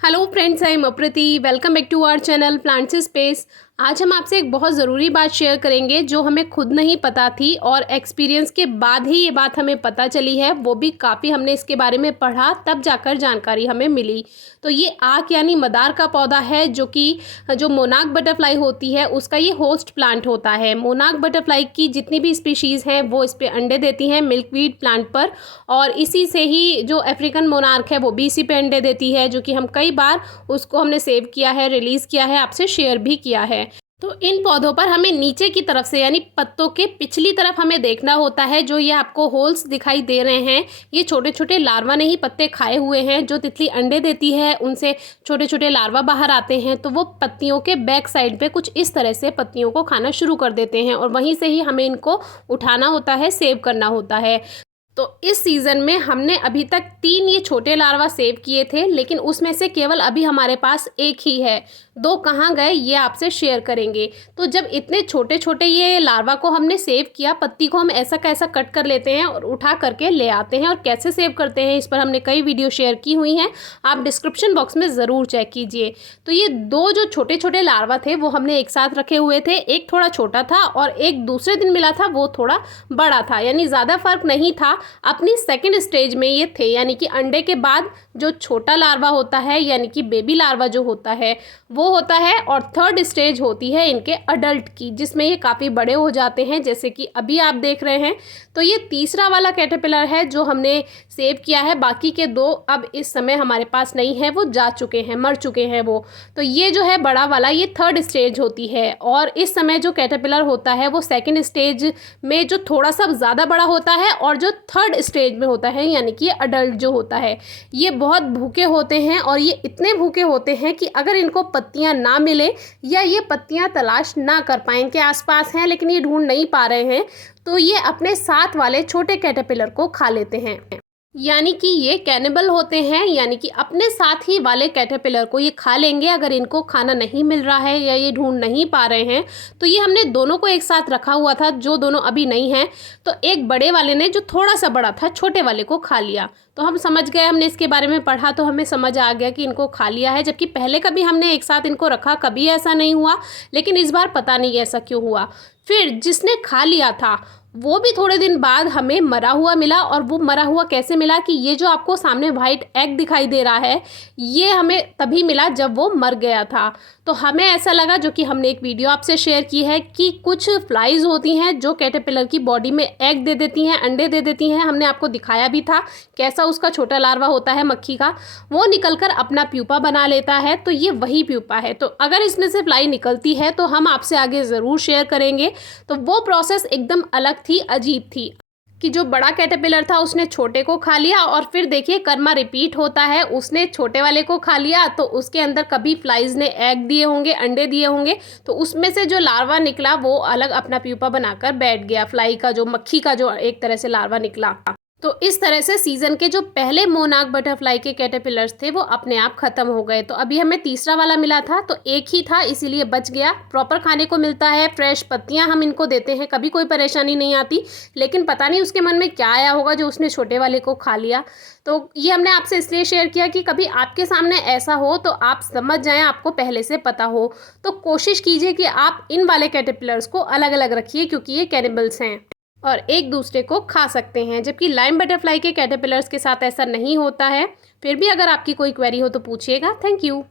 Hello friends, I am Aprati. Welcome back to our channel plants space. आज हम आपसे एक बहुत ज़रूरी बात शेयर करेंगे जो हमें खुद नहीं पता थी और एक्सपीरियंस के बाद ही ये बात हमें पता चली है। वो भी काफ़ी हमने इसके बारे में पढ़ा, तब जाकर जानकारी हमें मिली। तो ये आक यानी मदार का पौधा है जो मोनाक बटरफ्लाई होती है उसका ये होस्ट प्लांट होता है। मोनाक बटरफ्लाई की जितनी भी स्पीशीज़ हैं वो इस पर अंडे देती हैं मिल्कवीड प्लांट पर, और इसी से ही जो अफ्रीकन मोनार्क है वो भी इसी पे अंडे देती है, जो कि हम कई बार उसको हमने सेव किया है, रिलीज़ किया है, आपसे शेयर भी किया है। तो इन पौधों पर हमें नीचे की तरफ से यानी पत्तों के पिछली तरफ हमें देखना होता है। जो ये आपको होल्स दिखाई दे रहे हैं, ये छोटे छोटे लार्वा ने ही पत्ते खाए हुए हैं। जो तितली अंडे देती है उनसे छोटे छोटे लार्वा बाहर आते हैं, तो वो पत्तियों के बैक साइड पे कुछ इस तरह से पत्तियों को खाना शुरू कर देते हैं, और वहीं से ही हमें इनको उठाना होता है, सेव करना होता है। तो इस सीज़न में हमने अभी तक 3 ये छोटे लार्वा सेव किए थे, लेकिन उसमें से केवल अभी हमारे पास एक ही है। 2 कहाँ गए ये आपसे शेयर करेंगे। तो जब इतने छोटे छोटे ये लार्वा को हमने सेव किया, पत्ती को हम ऐसा कैसा कट कर लेते हैं और उठा करके ले आते हैं, और कैसे सेव करते हैं इस पर हमने कई वीडियो शेयर की हुई हैं, आप डिस्क्रिप्शन बॉक्स में ज़रूर चेक कीजिए। तो ये 2 जो छोटे छोटे लार्वा थे वो हमने एक साथ रखे हुए थे। एक थोड़ा छोटा था और एक दूसरे दिन मिला था, वो थोड़ा बड़ा था, यानी ज़्यादा फर्क नहीं था। अपनी सेकंड स्टेज में ये थे, यानी कि अंडे के बाद जो छोटा लार्वा होता है यानी कि बेबी लार्वा जो होता है वो होता है, और थर्ड स्टेज होती है इनके अडल्ट की, जिसमें ये काफ़ी बड़े हो जाते हैं, जैसे कि अभी आप देख रहे हैं। तो ये तीसरा वाला कैटरपिलर है जो हमने सेव किया है। बाकी के 2 अब इस समय हमारे पास नहीं है, वो जा चुके हैं, मर चुके हैं वो। तो ये जो है बड़ा वाला, ये थर्ड स्टेज होती है, और इस समय जो कैटरपिलर होता है वो सेकेंड स्टेज में जो थोड़ा सा ज़्यादा बड़ा होता है, और जो थर्ड स्टेज में होता है यानी कि अडल्ट जो होता है, ये बहुत भूखे होते हैं। और ये इतने भूखे होते हैं कि अगर इनको पत्तियां ना मिले या ये पत्तियां तलाश ना कर पाएं, इनके आसपास हैं लेकिन ये ढूंढ नहीं पा रहे हैं, तो ये अपने साथ वाले छोटे कैटरपिलर को खा लेते हैं। यानी कि ये कैनिबल होते हैं, यानी कि अपने साथ ही वाले कैटरपिलर को ये खा लेंगे अगर इनको खाना नहीं मिल रहा है या ये ढूंढ नहीं पा रहे हैं। तो ये हमने दोनों को एक साथ रखा हुआ था, जो दोनों अभी नहीं हैं। तो एक बड़े वाले ने जो थोड़ा सा बड़ा था छोटे वाले को खा लिया। तो हम समझ गए, हमने इसके बारे में पढ़ा तो हमें समझ आ गया कि इनको खा लिया है, जबकि पहले कभी हमने एक साथ इनको रखा, कभी ऐसा नहीं हुआ, लेकिन इस बार पता नहीं ऐसा क्यों हुआ। फिर जिसने खा लिया था वो भी थोड़े दिन बाद हमें मरा हुआ मिला। और वो मरा हुआ कैसे मिला कि ये जो आपको सामने वाइट एग दिखाई दे रहा है, ये हमें तभी मिला जब वो मर गया था। तो हमें ऐसा लगा, जो कि हमने एक वीडियो आपसे शेयर की है, कि कुछ फ्लाइज होती हैं जो कैटरपिलर की बॉडी में एग दे देती हैं, अंडे दे देती हैं। हमने आपको दिखाया भी था कैसा उसका छोटा लार्वा होता है मक्खी का, वो निकलकर अपना प्यूपा बना लेता है। तो ये वही प्यूपा है। तो अगर इसमें से फ्लाई निकलती है तो हम आपसे आगे ज़रूर शेयर करेंगे। तो वो प्रोसेस एकदम अलग थी, अजीब थी, कि जो बड़ा कैटरपिलर था उसने छोटे को खा लिया, और फिर देखिए कर्मा रिपीट होता है, उसने छोटे वाले को खा लिया, तो उसके अंदर कभी फ्लाइज ने एग दिए होंगे, अंडे दिए होंगे, तो उसमें से जो लार्वा निकला वो अलग अपना प्यूपा बनाकर बैठ गया। फ्लाई का जो मक्खी का जो एक तरह से लार्वा निकला। तो इस तरह से सीज़न के जो पहले मोनाक बटरफ्लाई के कैटरपिलर्स थे वो अपने आप ख़त्म हो गए। तो अभी हमें तीसरा वाला मिला था, तो एक ही था इसीलिए बच गया। प्रॉपर खाने को मिलता है, फ्रेश पत्तियां हम इनको देते हैं, कभी कोई परेशानी नहीं आती। लेकिन पता नहीं उसके मन में क्या आया होगा जो उसने छोटे वाले को खा लिया। तो ये हमने आपसे इसलिए शेयर किया कि कभी आपके सामने ऐसा हो तो आप समझ जाएं, आपको पहले से पता हो। तो कोशिश कीजिए कि आप इन वाले कैटरपिलर्स को अलग अलग रखिए, क्योंकि ये कैनिबल्स हैं और एक दूसरे को खा सकते हैं, जबकि लाइम बटरफ्लाई के कैटरपिलर्स के साथ ऐसा नहीं होता है। फिर भी अगर आपकी कोई क्वेरी हो तो पूछिएगा। Thank you.